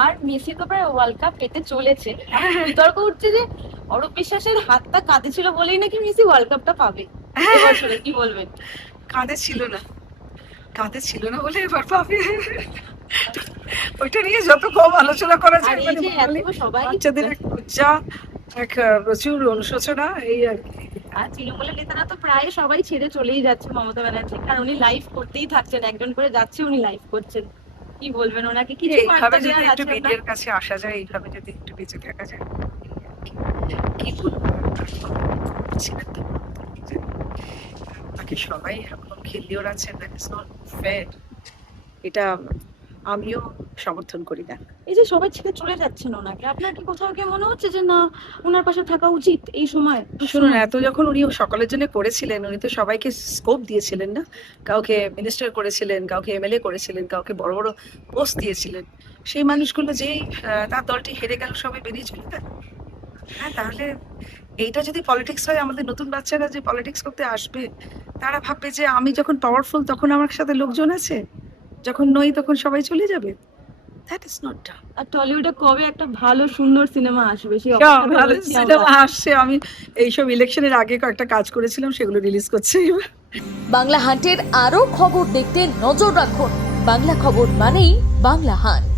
আর Messi তো প্রায় world cup পেতে চলেছে। বিতর্ক উঠছে যে অরূপ বিশ্বাসের হাতটা কাঁধে ছিল বলেই নাকি মেসি ওয়ার্ল্ড কাপটা পাবে এবছরে, কি বলবেন? কাঁধে ছিল না, কাঁধে ছিল না বলে এবার পাবে। ওইটা নিয়ে যত কম আলোচনা করা আর যায়, এই মানে যে এত সবাই বাচ্চাদের এক লজ্জা, এক প্রচুর অনুশোচনা, এই আর কি। আর তৃণমূলের নেতারা তো প্রায় সবাই ছেড়ে চলেই যাচ্ছে মমতা ব্যানার্জি, কারণ উনি লাইভ করতেই থাকছেন, একজন করে যাচ্ছে উনি লাইভ করছেন। কি বলবেন, ওনাকে কিছু এইভাবে বার্তা যদি দেওয়ার একটু আছে আপনার? মিডিয়ার কাছে আসা যায়, এইভাবে যদি একটু বেঁচে থাকা যায়, কি বলবো? ছিলেন তো, তাকে সবাই এরকম খেলিয়ে ওড়াচ্ছেন, দ্যাট ইজ নট ফেয়ার। এটা আমিও সমর্থন করি না। এই যে সবাই ছেড়ে চলে যাচ্ছেন ওনাকে, আপনার কি কোথাও গিয়ে মনে হচ্ছে যে না ওনার পাশে থাকা উচিত এই সময়? শুনুন, এত যখন উনি সকলের জন্য করেছিলেন, উনি তো সবাইকে স্কোপ দিয়েছিলেন না? কাউকে মিনিস্টার করেছিলেন, কাউকে এমএলএ করেছিলেন, কাউকে বড় বড় পোস্ট দিয়েছিলেন। সেই মানুষগুলো যেই তার দলটি হেরে গেল, সবাই বেরিয়ে চলে গেল। হ্যাঁ, তাহলে এইটা যদি পলিটিক্স হয়, আমাদের নতুন বাচ্চারা যে পলিটিক্স করতে আসবে, তারা ভাববে যে আমি যখন পাওয়ারফুল তখন আমার সাথে লোকজন আছে, যখন নই তখন সবাই চলে যাবে। That is not done. আর টলিউডে কবে একটা ভালো সুন্দর সিনেমা আসবে সেই ভালো অপেক্ষাতে রয়েছি সিনেমা আমরা। আসছে। আমি এইসব ইলেকশনের আগে কয়েকটা কাজ করেছিলাম, সেগুলো রিলিজ করছে এবার। বাংলা হান্টের আরও খবর দেখতে নজর রাখুন। বাংলা খবর মানেই বাংলা হান্ট।